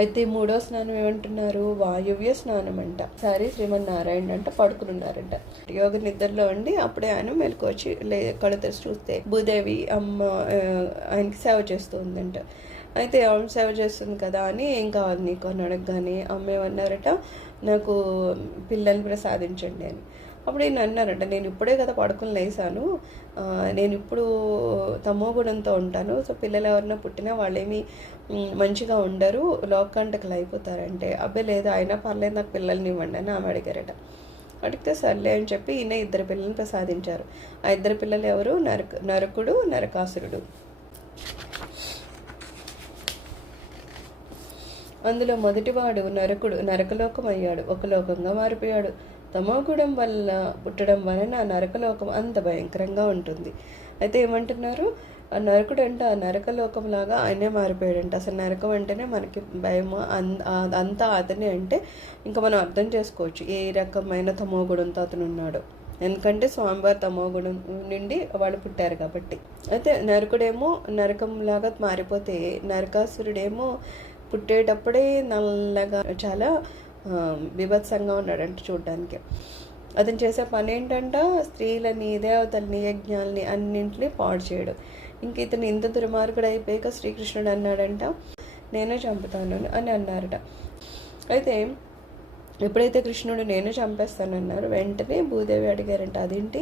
అయితే మూడో స్నానం ఏమంటున్నారు, వాయువ్య స్నానం అంట. సరే శ్రీమన్నారాయణ అంట పడుకున్నారంట. యోగ నిద్రలో అండి. అప్పుడే ఆయన మెలకు వచ్చి కళ్ళు తెరిచి చూస్తే భూదేవి అమ్మ ఆయనకి సేవ చేస్తూ ఉందంట. అయితే ఆమె సేవ చేస్తుంది కదా అని ఏం కావాలి నీకు అని అడగగానే అమ్మ ఏమన్నారట, నాకు పిల్లల్ని ప్రసాదించండి అని. అప్పుడు ఈయన అన్నారట, నేను ఇప్పుడే కదా పడుకుని లేసాను, నేను ఇప్పుడు తమో గుణంతో ఉంటాను, సో పిల్లలు ఎవరైనా పుట్టినా వాళ్ళేమి మంచిగా ఉండరు, లోకంటకలు అయిపోతారంటే. అబ్బాయి లేదు అయినా పర్లేదు నాకు పిల్లల్ని ఇవ్వండి అని ఆమె అడిగారట. అడిగితే సర్లే అని చెప్పి ఈయన 2 పిల్లల్ని ప్రసాదించారు. ఆ 2 పిల్లలు ఎవరు, నరకుడు నరకాసురుడు. అందులో మొదటివాడు నరకుడు నరకలోకం అయ్యాడు, ఒక లోకంగా మారిపోయాడు. తమోగుణం వల్ల పుట్టడం వలన నరకలోకం అంత భయంకరంగా ఉంటుంది. అయితే ఏమంటున్నారు, ఆ నరకుడు అంటే ఆ నరకలోకంలాగా ఆయనే మారిపోయాడంట. అసలు నరకం అంటేనే మనకి భయము, అంతా అతనే అంటే ఇంకా మనం అర్థం చేసుకోవచ్చు ఏ రకమైన తమోగుణంతో అతను ఉన్నాడు. ఎందుకంటే స్వామివారి తమోగుణం నుండి వాళ్ళు పుట్టారు కాబట్టి. అయితే నరకుడేమో నరకంలాగా మారిపోతే, నరకాసురుడేమో పుట్టేటప్పుడే నల్లగా చాలా బీభత్సంగా ఉన్నాడంట చూడడానికి. అతను చేసే పని ఏంటంట, స్త్రీలని దేవతల్ని యజ్ఞాలని అన్నింటినీ పాడు చేయడం. ఇంక ఇతను ఇంత దుర్మార్గుడు అయిపోయాక శ్రీకృష్ణుడు అన్నాడంట, నేనే చంపుతాను అని అన్నారట. అయితే ఎప్పుడైతే కృష్ణుడు నేనే చంపేస్తానన్నారు, వెంటనే భూదేవి అడిగారంట, అదేంటి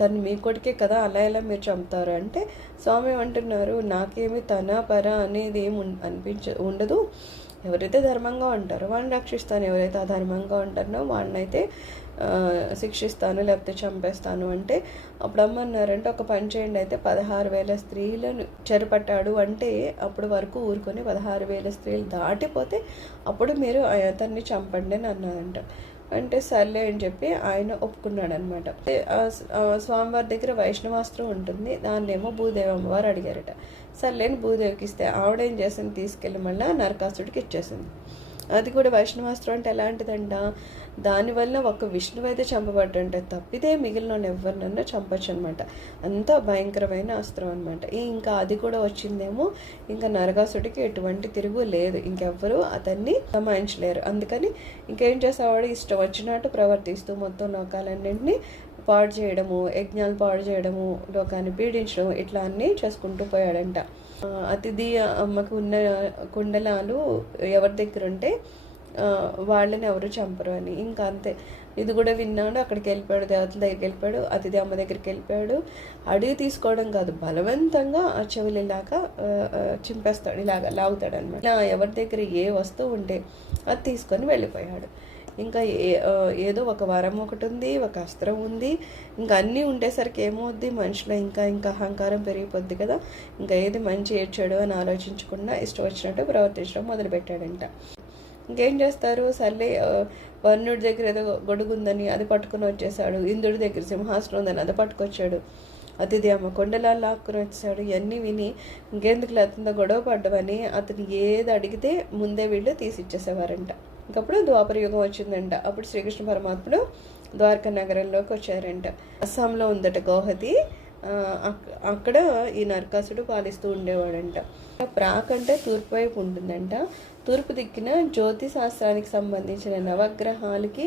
తను మీ కొడుకే కదా, అలా ఎలా మీరు చంపుతారు అంటే స్వామి అంటున్నారు, నాకేమి తన పర అనేది ఏమి ఉండదు, ఎవరైతే ధర్మంగా ఉంటారో వాళ్ళని రక్షిస్తాను, ఎవరైతే అధర్మంగా ఉంటారో వాళ్ళనైతే శిక్షిస్తాను లేకపోతే చంపేస్తాను అంటే. అప్పుడు అమ్మన్నారంటే, ఒక పని చేయండి, అయితే 16,000 స్త్రీలను చెరపట్టాడు అంటే అప్పుడు వరకు ఊరుకొని 16,000 స్త్రీలు దాటిపోతే అప్పుడు మీరు అతన్ని చంపండి అని అన్నారంట. అంటే సర్లే అని చెప్పి ఆయన ఒప్పుకున్నాడు అనమాట. స్వామివారి దగ్గర వైష్ణవాస్త్రం ఉంటుంది, దాన్నేమో భూదేవి అమ్మవారు అడిగారట. సర్లేని భూదేవికి ఇస్తే ఆవిడేం చేసింది, తీసుకెళ్ళి మళ్ళీ నరకాసుడికి ఇచ్చేసింది. అది కూడా వైష్ణవాస్త్రం అంటే ఎలాంటిదంట, దానివల్ల ఒక విష్ణువు అయితే చంపబడ్డంటే తప్పితే మిగిలిన ఎవరినన్నా చంపచ్చు అనమాట. అంత భయంకరమైన అస్త్రం అనమాట. ఇంకా అది కూడా వచ్చిందేమో, ఇంకా నరకాసుడికి ఎటువంటి తిరుగు లేదు, ఇంకెవ్వరూ అతన్ని సమాయించలేరు. అందుకని ఇంకేం చేసేవాడు, ఇష్టం వచ్చినట్టు ప్రవర్తిస్తూ మొత్తం లోకాలన్నింటినీ పాడు చేయడము, యజ్ఞాలు పాడు చేయడము, లోకాన్ని పీడించడం, ఇట్లా అన్నీ చేసుకుంటూ పోయాడంట. అతిథి అమ్మకు ఉన్న కుండలాలు ఎవరి దగ్గర ఉంటే వాళ్ళని ఎవరు చంపరు అని. ఇంకా అంతే, ఇది కూడా విన్నాడు. అక్కడికి వెళ్ళిపోయాడు, దేవతల దగ్గరికి వెళ్ళిపోయాడు, అతిథి అమ్మ దగ్గరికి వెళ్ళిపోయాడు. అడిగి తీసుకోవడం కాదు, బలవంతంగా ఆ చెవులు ఇలాగా చింపేస్తాడు, ఇలాగా లాగుతాడు అనమాట. ఇలా ఎవరి దగ్గర ఏ వస్తువు ఉంటే అది తీసుకొని వెళ్ళిపోయాడు. ఇంకా ఏదో ఒక వరం ఒకటి ఉంది, ఒక అస్త్రం ఉంది, ఇంకా అన్నీ ఉండేసరికి ఏమవుద్ది, మనిషిలో ఇంకా ఇంకా అహంకారం పెరిగిపోద్ది కదా. ఇంకా ఏది మంచి ఏడ్చాడు అని ఆలోచించకుండా ఇష్టం వచ్చినట్టు ప్రవర్తించడం మొదలుపెట్టాడంట. ఇంకేం చేస్తారు, సర్లే వర్ణుడి దగ్గర ఏదో గొడుగు ఉందని అది పట్టుకుని వచ్చేసాడు, ఇంద్రుడి దగ్గర సింహాసనం ఉందని అది పట్టుకొచ్చాడు, అతిథి అమ్మ కొండలా లాక్కుని వచ్చాడు. ఇవన్నీ విని ఇంకెందుకు అతనితో గొడవ పడ్డమని అతను ఏది అడిగితే ముందే వీళ్ళు తీసిచ్చేసేవారంట. ఇంకప్పుడు ద్వాపర యుగం వచ్చిందంట. అప్పుడు శ్రీకృష్ణ పరమాత్ముడు ద్వారకా నగరంలోకి వచ్చారంట. అస్సాంలో ఉందట గౌహతి, అక్కడ ఈ నరకాసుడు పాలిస్తూ ఉండేవాడంట. ప్రాక్ అంటే తూర్పు వైపు ఉంటుందంట. తూర్పు దిక్కున జ్యోతి శాస్త్రానికి సంబంధించిన నవగ్రహాలకి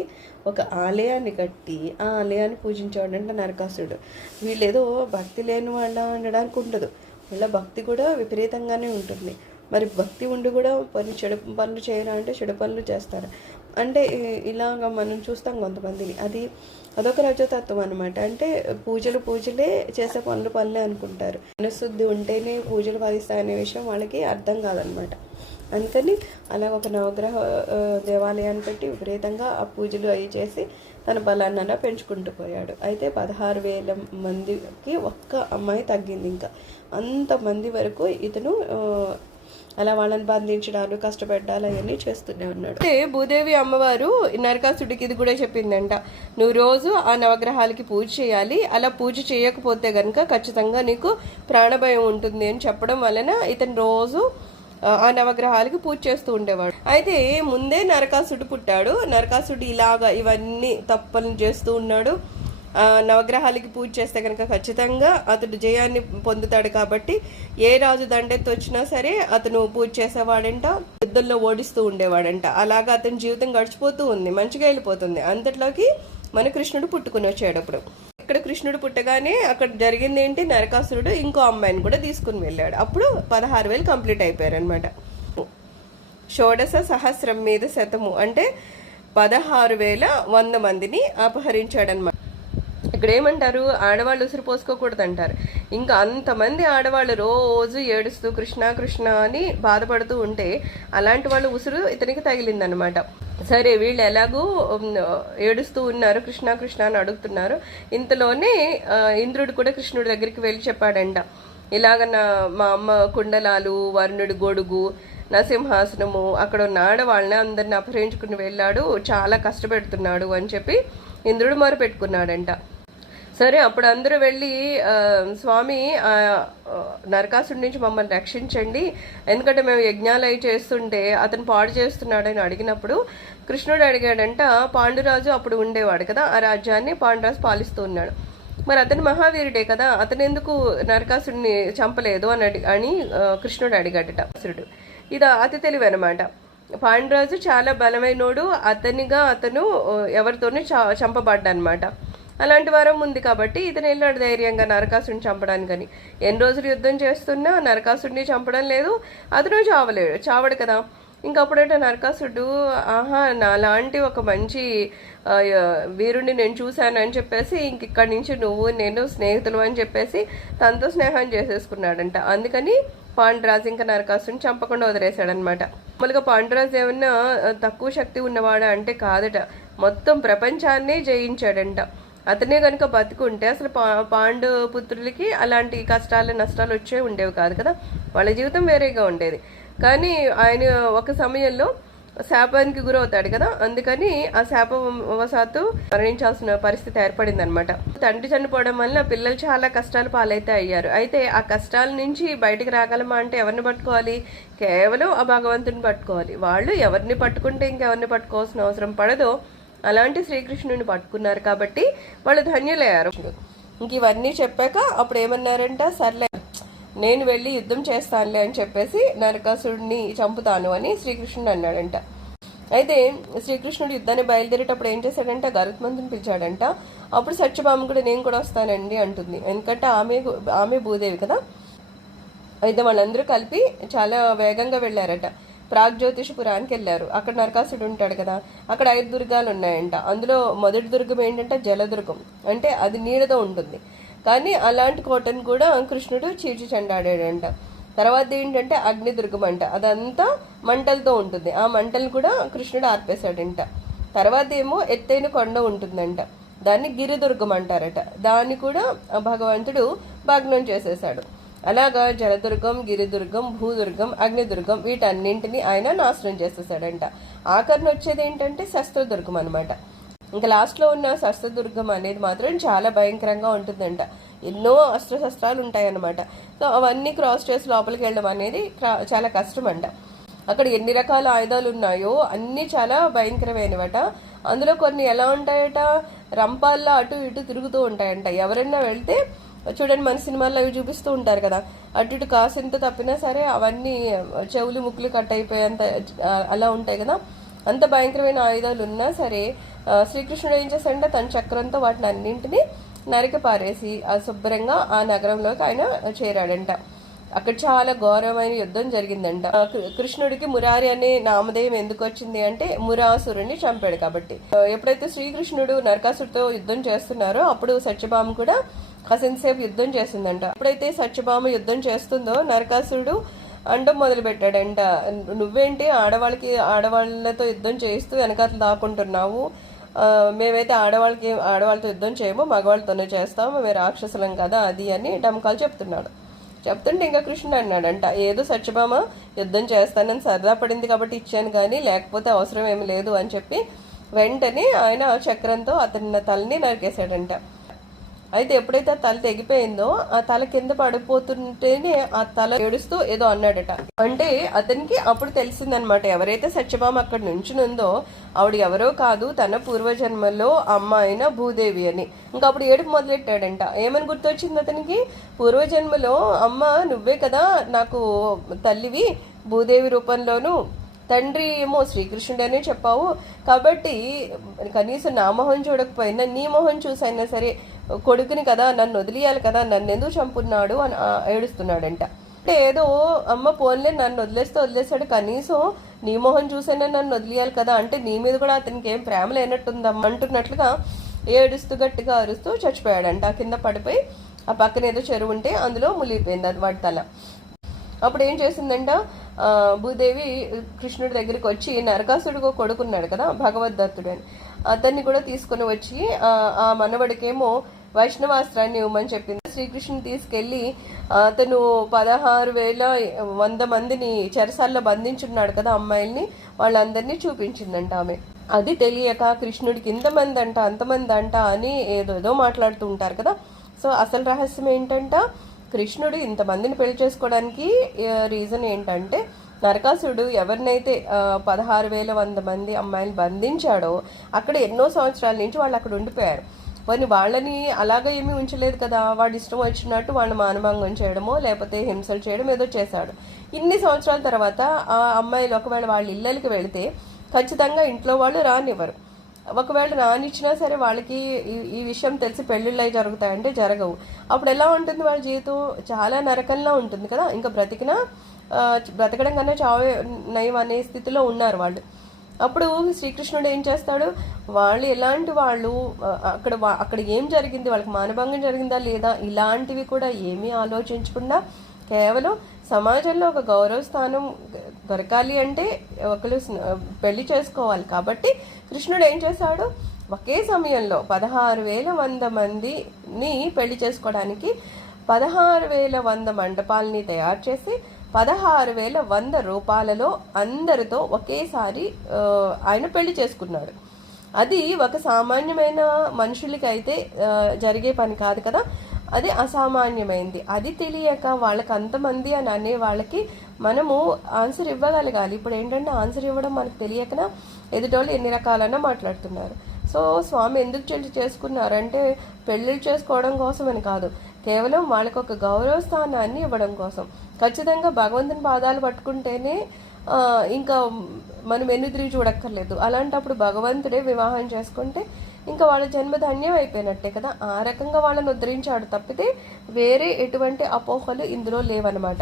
ఒక ఆలయాన్ని కట్టి ఆ ఆలయాన్ని పూజించేవాడంట నరకాసుడు. వీళ్ళేదో భక్తి లేని వాళ్ళ అనడానికి ఉండదు, వీళ్ళ భక్తి కూడా విపరీతంగానే ఉంటుంది. మరి భక్తి ఉండి కూడా కొన్ని చెడు పనులు చేయరా అంటే చెడు పనులు చేస్తారు. అంటే ఇలాగ మనం చూస్తాం కొంతమందిని, అదొక రజతత్వం అనమాట. అంటే పూజలే చేసే పనులే అనుకుంటారు. మనశుద్ధి ఉంటేనే పూజలు ఫలిస్తాయనే విషయం వాళ్ళకి అర్థం కాదనమాట. అందుకని అలా ఒక నవగ్రహ దేవాలయాన్ని పెట్టి విపరీతంగా ఆ పూజలు అవి చేసి తన బలాన్ని పెంచుకుంటూ పోయాడు. అయితే 16,000 మందికి ఒక్క అమ్మాయి తగ్గింది. ఇంకా అంతమంది వరకు ఇతను అలా వాళ్ళని బంధించడాలు, కష్టపెట్టాలి అవన్నీ చేస్తూనే ఉన్నాడు. అంటే భూదేవి అమ్మవారు నరకాసుడికి ఇది కూడా చెప్పిందంట, నువ్వు రోజు ఆ నవగ్రహాలకి పూజ చేయాలి, అలా పూజ చేయకపోతే కనుక ఖచ్చితంగా నీకు ప్రాణభయం ఉంటుంది అని చెప్పడం వలన ఇతను రోజు ఆ నవగ్రహాలకి పూజ చేస్తూ ఉండేవాడు. అయితే ముందే నరకాసుడు పుట్టాడు. నరకాసుడు ఇలాగా ఇవన్నీ తప్పులను చేస్తూ ఉన్నాడు. నవగ్రహాలకి పూజ చేస్తే కనుక ఖచ్చితంగా అతడు జయాన్ని పొందుతాడు. కాబట్టి ఏ రాజు దండెత్తి వచ్చినా సరే అతను పూజ చేసేవాడంట, యుద్ధంలో ఓడిస్తూ ఉండేవాడంట. అలాగా అతని జీవితం గడిచిపోతూ ఉంది, మంచిగా వెళ్ళిపోతుంది. అంతట్లోకి మన కృష్ణుడు పుట్టుకుని వచ్చాడు. అప్పుడు ఇక్కడ కృష్ణుడు పుట్టగానే అక్కడ జరిగింది ఏంటి, నరకాసురుడు ఇంకో అమ్మాయిని కూడా తీసుకుని వెళ్ళాడు. అప్పుడు 16,000 కంప్లీట్ అయిపోయారు అనమాట. షోడశ సహస్రం మీద శతము అంటే 16,100 మందిని అపహరించాడనమాట. ఇక్కడ ఏమంటారు, ఆడవాళ్ళు ఉసురు పోసుకోకూడదు అంటారు. ఇంకా అంతమంది ఆడవాళ్ళు రోజు ఏడుస్తూ కృష్ణ కృష్ణ అని బాధపడుతూ ఉంటే అలాంటి వాళ్ళు ఉసురు ఇతనికి తగిలిందనమాట. సరే వీళ్ళు ఎలాగూ ఏడుస్తూ ఉన్నారు, కృష్ణ కృష్ణ అని అడుగుతున్నారు. ఇంతలోనే ఇంద్రుడు కూడా కృష్ణుడి దగ్గరికి వెళ్ళి చెప్పాడంట, ఇలాగ మా అమ్మ కుండలాలు, వర్ణుడి గొడుగు, నరసింహాసనము, అక్కడ ఉన్న ఆడవాళ్ళని అందరిని అపహరించుకుని వెళ్ళాడు, చాలా కష్టపెడుతున్నాడు అని చెప్పి ఇంద్రుడు మొరపెట్టుకున్నాడంట. సరే అప్పుడు అందరూ వెళ్ళి స్వామి నరకాసుడి నుంచి మమ్మల్ని రక్షించండి, ఎందుకంటే మేము యజ్ఞాలు అవి చేస్తుంటే అతను పాడు చేస్తున్నాడని అడిగినప్పుడు కృష్ణుడు అడిగాడంట, పాండురాజు అప్పుడు ఉండేవాడు కదా, ఆ రాజ్యాన్ని పాండురాజు పాలిస్తూ ఉన్నాడు. మరి అతను మహావీరుడే కదా, అతను ఎందుకు నరకాసుడిని చంపలేదు అని కృష్ణుడు అడిగాడట. అసురుడు ఇది అతి తెలివి అనమాట. పాండురాజు చాలా బలమైనోడు, అతను ఎవరితోనూ చంపబడ్డనమాట. అలాంటి వరం ఉంది కాబట్టి ఇతను వెళ్ళాడు ధైర్యంగా నరకాసుడిని చంపడానికని. ఎన్ని రోజులు యుద్ధం చేస్తున్నా నరకాసుడిని చంపడం లేదు, అతను చావడు కదా. ఇంకప్పుడైతే నరకాసుడు ఆహా నాలాంటి ఒక మంచి వీరుణ్ణి నేను చూశాను అని చెప్పేసి ఇక్కడి నుంచి నువ్వు నేను స్నేహితులు అని చెప్పేసి తనతో స్నేహం చేసేసుకున్నాడంట. అందుకని పాండురాజు ఇంకా నరకాసుడిని చంపకుండా వదిలేశాడనమాట. మామూలుగా పాండురాజు ఏమన్నా తక్కువ శక్తి ఉన్నవాడా అంటే కాదట, మొత్తం ప్రపంచాన్నే జయించాడంట. అతనే కనుక బతుకుంటే అసలు పాండు పుత్రులకి అలాంటి కష్టాలు నష్టాలు వచ్చే ఉండేవి కాదు కదా, వాళ్ళ జీవితం వేరేగా ఉండేది. కానీ ఆయన ఒక సమయంలో శాపానికి గురవుతాడు కదా, అందుకని ఆ శాపవశాత్తు మరణించాల్సిన పరిస్థితి ఏర్పడింది అనమాట. తండ్రి చనిపోవడం వల్ల పిల్లలు చాలా కష్టాలు పాలైతే అయ్యారు. అయితే ఆ కష్టాల నుంచి బయటకు రాగలమా అంటే ఎవరిని పట్టుకోవాలి, కేవలం ఆ భగవంతుని పట్టుకోవాలి. వాళ్ళు ఎవరిని పట్టుకుంటే ఇంకెవరిని పట్టుకోవాల్సిన అవసరం పడదో అలాంటి శ్రీకృష్ణుని పట్టుకున్నారు కాబట్టి వాళ్ళు ధన్యులయ్యారు. ఇంక ఇవన్నీ చెప్పాక అప్పుడు ఏమన్నారంట, సర్లే నేను వెళ్ళి యుద్ధం చేస్తానులే అని చెప్పేసి నరకాసుడిని చంపుతాను అని శ్రీకృష్ణుడు అన్నాడంట. అయితే శ్రీకృష్ణుడు యుద్ధాన్ని బయలుదేరేటప్పుడు ఏం చేశాడంట, గరుత్మంతుని పిలిచాడంట. అప్పుడు సత్యభామ కూడా నేను కూడా వస్తానండి అంటుంది, ఎందుకంటే ఆమె భూదేవి కదా. అయితే వాళ్ళందరూ కలిపి చాలా వేగంగా వెళ్ళారట. ప్రాగ్జ్యోతిషపురానికి వెళ్ళారు. అక్కడ నరకాసుడు ఉంటాడు కదా, అక్కడ 5 దుర్గాలు ఉన్నాయంట. అందులో మొదటి దుర్గం ఏంటంటే జలదుర్గం, అంటే అది నీడతో ఉంటుంది. కానీ అలాంటి కోటను కూడా కృష్ణుడు చీల్చి చెండాడాడంట. తర్వాత ఏంటంటే అగ్నిదుర్గం అంట, అదంతా మంటలతో ఉంటుంది. ఆ మంటలు కూడా కృష్ణుడు ఆర్పేశాడంట. తర్వాత ఏమో ఎత్తైన కొండ ఉంటుందంట, దాన్ని గిరిదుర్గం అంటారట, దాన్ని కూడా భగవంతుడు భగ్నం చేసేశాడు. అలాగా జలదుర్గం, గిరిదుర్గం, భూదుర్గం, అగ్నిదుర్గం వీటన్నింటినీ ఆయన నాశనం చేసేసాడంట. ఆఖరణ వచ్చేది ఏంటంటే శస్త్రదుర్గం అనమాట. ఇంకా లాస్ట్లో ఉన్న శస్త్రదుర్గం అనేది మాత్రం చాలా భయంకరంగా ఉంటుందంట. ఎన్నో అస్త్రశస్త్రాలు ఉంటాయన్నమాట. సో అవన్నీ క్రాస్ చేసి లోపలికి వెళ్ళడం అనేది చాలా కష్టం అంట. అక్కడ ఎన్ని రకాల ఆయుధాలు ఉన్నాయో అన్నీ చాలా భయంకరమైనవట. అందులో కొన్ని ఎలా ఉంటాయట, రంపాల్లో అటు ఇటు తిరుగుతూ ఉంటాయంట. ఎవరైనా వెళ్తే చూడండి, మన సినిమాల్లో అవి చూపిస్తూ ఉంటారు కదా, అటు ఇటు కాసింత తప్పినా సరే అవన్నీ చెవులు ముక్కులు కట్ అయిపోయేంత అలా ఉంటాయి కదా. అంత భయంకరమైన ఆయుధాలు ఉన్నా సరే శ్రీకృష్ణుడు ఏం చేశాడంటే తన చక్రంతో వాటిని అన్నింటినీ నరికి పారేసి శుభ్రంగా ఆ నగరంలోకి ఆయన చేరాడంట. అక్కడ చాలా ఘోరమైన యుద్ధం జరిగిందంట. కృష్ణుడికి మురారి అనే నామధేయం ఎందుకు వచ్చింది అంటే మురాసురుని చంపాడు కాబట్టి. ఎప్పుడైతే శ్రీకృష్ణుడు నరకాసుడితో యుద్ధం చేస్తున్నారో అప్పుడు సత్యభామ కూడా కాసేపు యుద్ధం చేస్తుందంట. ఎప్పుడైతే సత్యభామ యుద్ధం చేస్తుందో నరకాసురుడు అండం మొదలు పెట్టాడంట, నువ్వేంటి ఆడవాళ్ళతో యుద్ధం చేస్తూ వెనకాతలు దాక్కుంటున్నావు, మేమైతే ఆడవాళ్ళతో యుద్ధం చేయము, మగవాళ్ళతోనే చేస్తాము, మేము రాక్షసులం కదా అది అని డమకాలు చెప్తున్నాడు. చెప్తుంటే ఇంకా కృష్ణుడు అన్నాడంట, ఏదో సత్యభామ యుద్ధం చేస్తానని సరదా పడింది కాబట్టి ఇచ్చాను కానీ లేకపోతే అవసరం ఏమి లేదు అని చెప్పి వెంటనే ఆయన చక్రంతో అతని తలని నరికేశాడంట. అయితే ఎప్పుడైతే ఆ తల తెగిపోయిందో ఆ తల కింద పడిపోతుంటేనే ఆ తల ఏడుస్తూ ఏదో అన్నాడట. అంటే అతనికి అప్పుడు తెలిసిందనమాట, ఎవరైతే సత్యభామ అక్కడ నుంచునుందో ఆవిడ ఎవరో కాదు, తన పూర్వజన్మలో అమ్మ అయిన భూదేవి అని. ఇంకా అప్పుడు ఏడుపు మొదలెట్టాడంట. ఏమని గుర్తొచ్చింది అతనికి? పూర్వజన్మలో అమ్మ నువ్వే కదా నాకు తల్లివి, భూదేవి రూపంలోను, తండ్రి ఏమో శ్రీకృష్ణుడనే చెప్పావు, కాబట్టి కనీసం నా మొహం చూడకపోయినా నీ మొహం చూసైనా సరే కొడుకుని కదా, నన్ను వదిలేయాలి కదా, నన్ను ఎందుకు చంపున్నాడు అని ఏడుస్తున్నాడంట. అంటే ఏదో అమ్మ పోన్లే నన్ను వదిలేస్తాడు, కనీసం నీ మొహం చూసైనా నన్ను వదిలేయాలి కదా, అంటే నీ మీద కూడా అతనికి ఏం ప్రేమ లేనట్టుందమ్మా అంటున్నట్లుగా ఏడుస్తూ గట్టిగా అరుస్తూ చచ్చిపోయాడంట. కింద పడిపోయి ఆ పక్కన ఏదో చెరువు ఉంటే అందులో మునిగిపోయింది అది వాడి తల. అప్పుడు ఏం చేసిందంట, భూదేవి కృష్ణుడి దగ్గరికి వచ్చి, నరకాసుడికి కొడుకున్నాడు కదా భగవద్దత్తుడు అని, అతన్ని కూడా తీసుకుని వచ్చి ఆ మనవడికేమో వైష్ణవాస్త్రాన్ని ఇవ్వమని చెప్పింది. శ్రీకృష్ణుని తీసుకెళ్లి అతను 16,100 మందిని చెరసాల్లో బంధించున్నాడు కదా అమ్మాయిల్ని, వాళ్ళందరినీ చూపించిందంట ఆమె. అది తెలియక కృష్ణుడికి ఇంతమంది అంట అంతమంది అంట అని ఏదో మాట్లాడుతూ ఉంటారు కదా. సో అసలు రహస్యం ఏంటంట, కృష్ణుడు ఇంతమందిని పెళ్లి చేసుకోవడానికి రీజన్ ఏంటంటే, నరకాసుడు ఎవరినైతే 16,100 మంది అమ్మాయిలు బంధించాడో అక్కడ ఎన్నో సంవత్సరాల నుంచి వాళ్ళు అక్కడ ఉండిపోయారు. వాళ్ళని అలాగే ఏమీ ఉంచలేదు కదా, వాడు ఇష్టం వచ్చినట్టు వాళ్ళు మానభంగం చేయడమో లేకపోతే హింసలు చేయడం ఏదో చేశాడు. ఇన్ని సంవత్సరాల తర్వాత ఆ అమ్మాయిలు ఒకవేళ వాళ్ళ ఇళ్ళకి వెళితే ఖచ్చితంగా ఇంట్లో వాళ్ళు రానివ్వరు. ఒకవేళ రానిచ్చినా సరే వాళ్ళకి ఈ విషయం తెలిసి పెళ్ళిళ్ళు అవి జరుగుతాయంటే జరగవు. అప్పుడు ఎలా ఉంటుంది వాళ్ళ జీవితం? చాలా నరకంలా ఉంటుంది కదా. ఇంకా బ్రతకడం కన్నా చావే నయం అనే స్థితిలో ఉన్నారు వాళ్ళు. అప్పుడు శ్రీకృష్ణుడు ఏం చేస్తాడు, వాళ్ళు ఎలాంటి వాళ్ళు, అక్కడ ఏం జరిగింది, వాళ్ళకి మానభంగం జరిగిందా లేదా, ఇలాంటివి కూడా ఏమీ ఆలోచించకుండా కేవలం సమాజంలో ఒక గౌరవ స్థానం దొరకాలి అంటే ఒకరు పెళ్లి చేసుకోవాలి. కాబట్టి కృష్ణుడు ఏం చేశాడు, ఒకే సమయంలో 16,100 మందిని పెళ్లి చేసుకోవడానికి 16,100 మండపాలని తయారు చేసి 16,100 రూపాయలలో అందరితో ఒకేసారి ఆయన పెళ్లి చేసుకున్నాడు. అది ఒక సామాన్యమైన మనుషులకి అయితే జరిగే పని కాదు కదా, అది అసామాన్యమైంది. అది తెలియక వాళ్ళకి అంతమంది అని అనే వాళ్ళకి మనము ఆన్సర్ ఇవ్వగలగాలి. ఇప్పుడు ఏంటంటే ఆన్సర్ ఇవ్వడం మనకు తెలియకనా ఎదుటోళ్ళు ఎన్ని రకాలన్నా మాట్లాడుతున్నారు. సో స్వామి ఎందుకు చేసుకున్నారంటే పెళ్ళిళ్ళు చేసుకోవడం కోసం అని కాదు, కేవలం వాళ్ళకి ఒక గౌరవ స్థానాన్ని ఇవ్వడం కోసం. ఖచ్చితంగా భగవంతుని పాదాలు పట్టుకుంటేనే ఇంకా మనం ఎన్నిదిరిగి చూడక్కర్లేదు. అలాంటప్పుడు భగవంతుడే వివాహం చేసుకుంటే ఇంకా వాళ్ళ జన్మ ధన్యం అయిపోయినట్టే కదా. ఆ రకంగా వాళ్ళని ఉద్ధరించాడు తప్పితే వేరే ఎటువంటి అపోహలు ఇందులో లేవన్నమాట.